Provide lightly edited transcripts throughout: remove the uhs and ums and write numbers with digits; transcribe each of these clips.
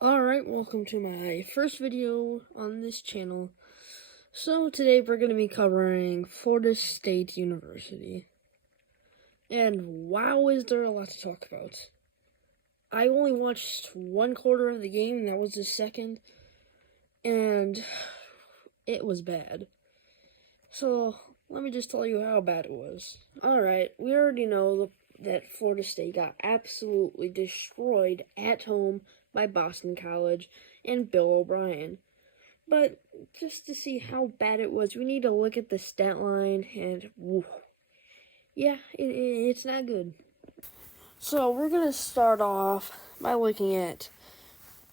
Alright, welcome to my first video on this channel. So today we're going to be covering Florida State University. And wow, is there a lot to talk about. I only watched one quarter of the game, and that was the second, and it was bad. So let me just tell you how bad it was. Alright, we already know that Florida State got absolutely destroyed at home by Boston College and Bill O'Brien. But just to see how bad it was, we need to look at the stat line, and woo, yeah, it's not good. So we're going to start off by looking at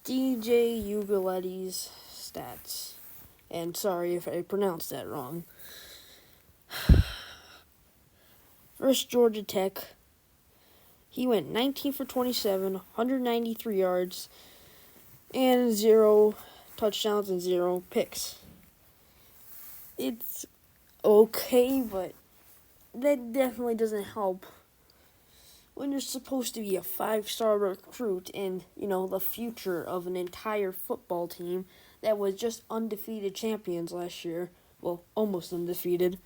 DJ Ugaletti's stats. And sorry if I pronounced that wrong. First, Georgia Tech. He went 19 for 27, 193 yards, and 0 touchdowns and 0 picks. It's okay, but that definitely doesn't help when you're supposed to be a 5-star recruit and, the future of an entire football team that was just undefeated champions last year. Well, almost undefeated.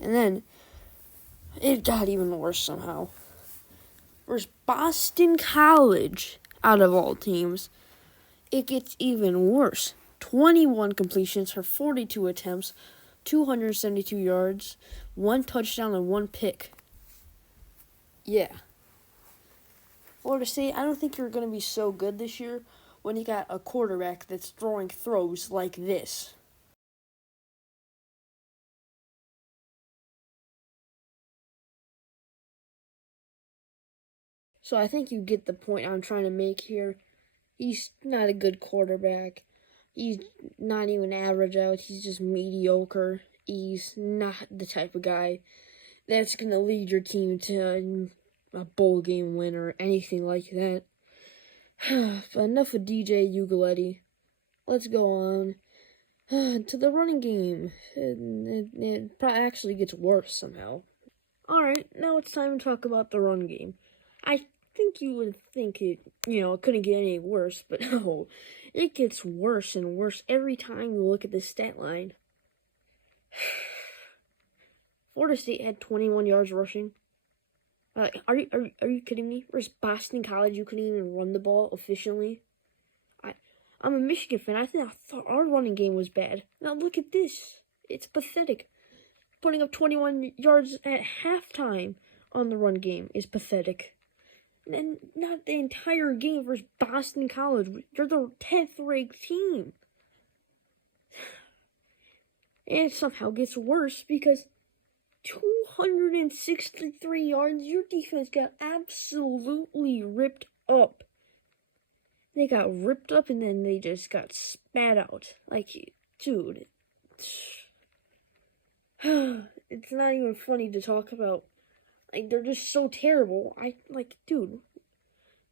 And then it got even worse somehow. Versus Boston College, out of all teams, it gets even worse. 21 completions for 42 attempts, 272 yards, 1 touchdown, and 1 pick. Yeah. Florida State, I don't think you're going to be so good this year when you got a quarterback that's throwing throws like this. So I think you get the point I'm trying to make here. He's not a good quarterback. He's not even average out. He's just mediocre. He's not the type of guy that's going to lead your team to a bowl game win or anything like that. But enough of DJ Ugaletti. Let's go on to the running game. It actually gets worse somehow. Alright, now it's time to talk about the run game. I think you would think it couldn't get any worse, but no. It gets worse and worse every time you look at the stat line. Florida State had 21 yards rushing. Are you kidding me? Where's Boston College? You couldn't even run the ball efficiently. I'm a Michigan fan. I thought our running game was bad. Now look at this. It's pathetic. Putting up 21 yards at halftime on the run game is pathetic. And not the entire game versus Boston College. You're the 10th ranked team. And it somehow gets worse because 263 yards, your defense got absolutely ripped up. They got ripped up and then they just got spat out. Like, dude. It's not even funny to talk about. Like, they're just so terrible. Dude.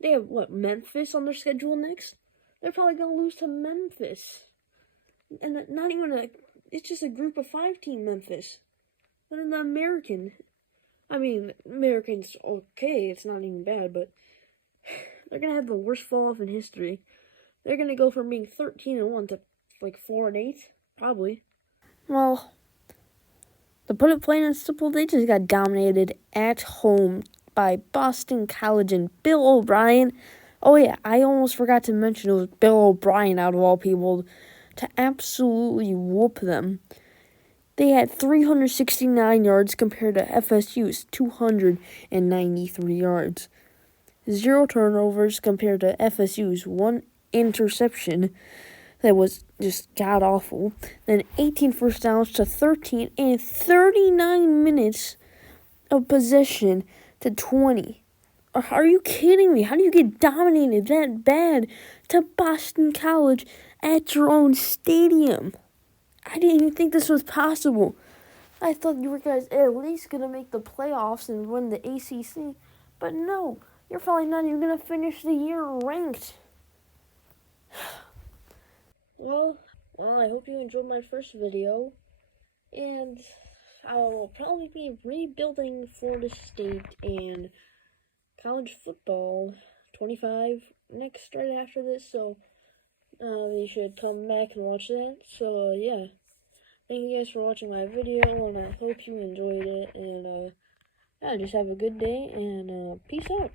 They have, Memphis on their schedule next? They're probably going to lose to Memphis. And not even it's just a group of 5 team Memphis. But in the American. I mean, American's okay. It's not even bad, but they're going to have the worst fall off in history. They're going to go from being 13-1 to 4-8, probably. Well, to put it plain and simple, they just got dominated at home by Boston College and Bill O'Brien. Oh yeah, I almost forgot to mention it was Bill O'Brien, out of all people, to absolutely whoop them. They had 369 yards compared to FSU's 293 yards. 0 turnovers compared to FSU's 1 interception that was just god-awful. Then 18 first downs to 13 and 39 minutes of possession to 20. Are you kidding me? How do you get dominated that bad to Boston College at your own stadium? I didn't even think this was possible. I thought you were guys at least going to make the playoffs and win the ACC. But no, you're probably not even going to finish the year ranked. Well, I hope you enjoyed my first video. And I will probably be rebuilding Florida State and college football 25 next right after this, so you should come back and watch that. So yeah, thank you guys for watching my video, and I hope you enjoyed it, and yeah, just have a good day, and peace out.